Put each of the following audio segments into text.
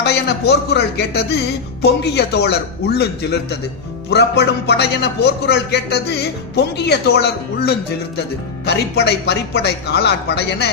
படையென போர்க்குரல் கேட்டது, பொங்கிய தோழர் உள்ளுஞ்சிலிர்த்தது. புறப்படும் படையென போர்க்குரல் கேட்டது, பொங்கிய தோழர் உள்ளுஞ்சிலிர்த்தது. கரிப்படை பரிப்படை காலாட்படையென,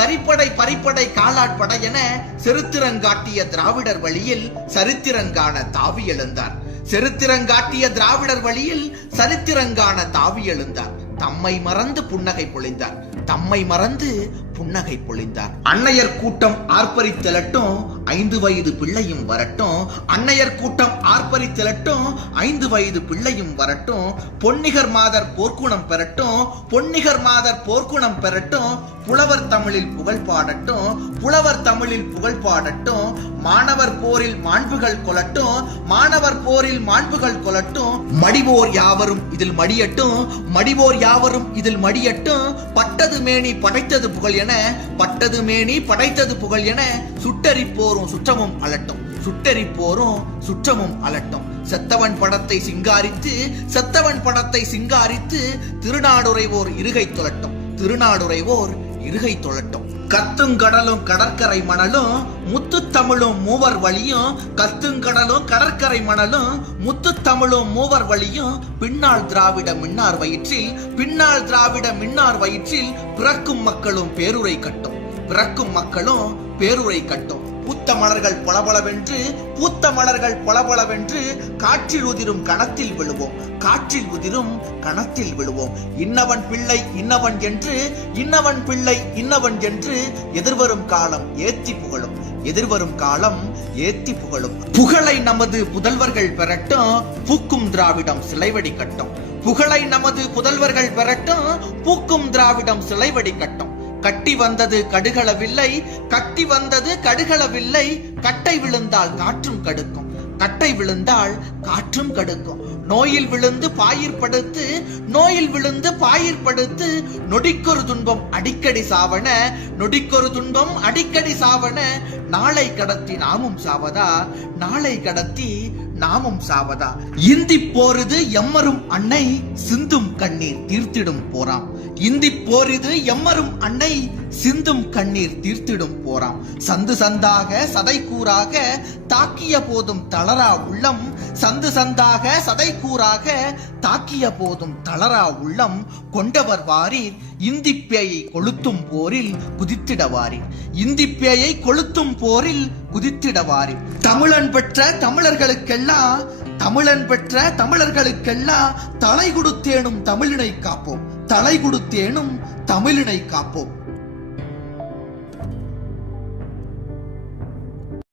கரிப்படை பரிப்படை காலாட்படையென செருத்திரங்காட்டிய திராவிடர் வழியில் சரித்திரங்கான தாவி எழுந்தார். செருத்திரங்காட்டிய திராவிடர் வழியில் சரித்திரங்கான தாவி எழுந்தார். தம்மை மறந்து புன்னகை பொழிந்தார். தம்மை மறந்து புன்னகை பொழிந்தார். அன்னையர் கூட்டம் ஆர்ப்பரித்தலட்டும், 5 வயது பிள்ளையும் வரட்டும். அன்னையர் கூட்டம் ஆர்ப்பரித்தலட்டும், 5 வயது பிள்ளையும் வரட்டும். பொன்னிகர் மாதர் போர்க்குணம் பெறட்டும், பொன்னிகர் மாதர் போர்க்குணம் பெறட்டும். புலவர் தமிழில் புகழ் பாடட்டும், புலவர் தமிழில் புகழ் பாடட்டும். மாணவர் போரில் மாண்புகள் கொள்ளட்டும், மாணவர் போரில் மாண்புகள் கொள்ளட்டும். மடிவோர் யாவரும் இதில் மடியட்டும், மடிவோர் யாவரும் இதில் மடியட்டும். பட்டது மேனி படைத்தது புகழ் என, பட்டது மேனி படைத்தது புகழ் என சுட்டரிப்போரும் சுற்றமும் அலட்டும், சுட்டரிப்போரும் சுற்றமும் அலட்டும். செத்தவன் படத்தை சிங்காரித்து, செத்தவன் படத்தை சிங்காரித்து திருநாடுரைவோர் இருகை தொழட்டும், திருநாடுரைவோர் இருகை தொழட்டும். கத்துங்கடலும் கடற்கரை மணலும் முத்துத்தமிழும் மூவர் வழியும், கத்துங்கடலும் கடற்கரை மணலும் முத்துத்தமிழும் மூவர் வழியும். பின்னால் திராவிட மின்னார் வயிற்றில், பின்னால் திராவிட மின்னார் வயிற்றில் பிறக்கும் மக்களும் பேருரை கட்டும், பிறக்கும் மக்களும் பேருரை கட்டும். பூத்த மலர்கள் பளபளவென்று, பூத்த மலர்கள் பளபளவென்று காற்றில் உதிரும் கணத்தில் விழுவோம், காற்றில் உதிரும் கணத்தில் விழுவோம். இன்னவன் பிள்ளை இன்னவன் என்று, இன்னவன் பிள்ளை இன்னவன் என்று எதிர்வரும் காலம் ஏத்தி புகழும், எதிர்வரும் காலம் ஏத்தி புகழும். புகழை நமது புதல்வர்கள் பெறட்டும், பூக்கும் திராவிடம் சிலைவடி கட்டும். புகழை நமது புதல்வர்கள் பெறட்டும், பூக்கும் திராவிடம் சிலைவடி கட்டும். கட்டி வந்தது கடுகளவில்லை, கட்டி வந்தது கடுகளவில்லை. கட்டை விழுந்தால் காற்றும் கடுக்கும், கட்டை விழுந்தால் காற்றும் கடுக்கும். நோயில் விழுந்து பாயிர் படுத்து, நோயில் விழுந்து பாயிர் படுத்து. நொடிக்கொரு துன்பம் அடிக்கடி சாவன, நொடிக்கொரு துன்பம் அடிக்கடி சாவன. நாளை கடத்தி நாமும் சாவதா, நாளை கடத்தி நாமும் சாவதா. இந்தி போரிது எம்மரும் அன்னை, சிந்தும் கண்ணீர் தீர்த்திடும் போராம். இந்தி போரிது எம்மரும் அன்னை, சிந்தும் கண்ணீர் தீர்த்திடும் போராம். சந்து சந்தாக சதை கூறாக தாக்கிய போதும் தளரா உள்ளம், சந்து சந்தாக சதை கூறாக தாக்கிய போதும் தளரா உள்ளம். கொண்டவர் வாரீர் இந்தி பேயை கொளுத்தும் போரில் குதித்திடவாரீர், இந்தி பேயை கொளுத்தும் போரில் குதித்திடவாரீர். தமிழன் பெற்ற தமிழர்களுக்கெல்லாம், தமிழன் பெற்ற தமிழர்களுக்கெல்லாம் தலை கொடுத்தேனும் தமிழினை காப்போம், தலை கொடுத்தேனும் தமிழினை காப்போம்.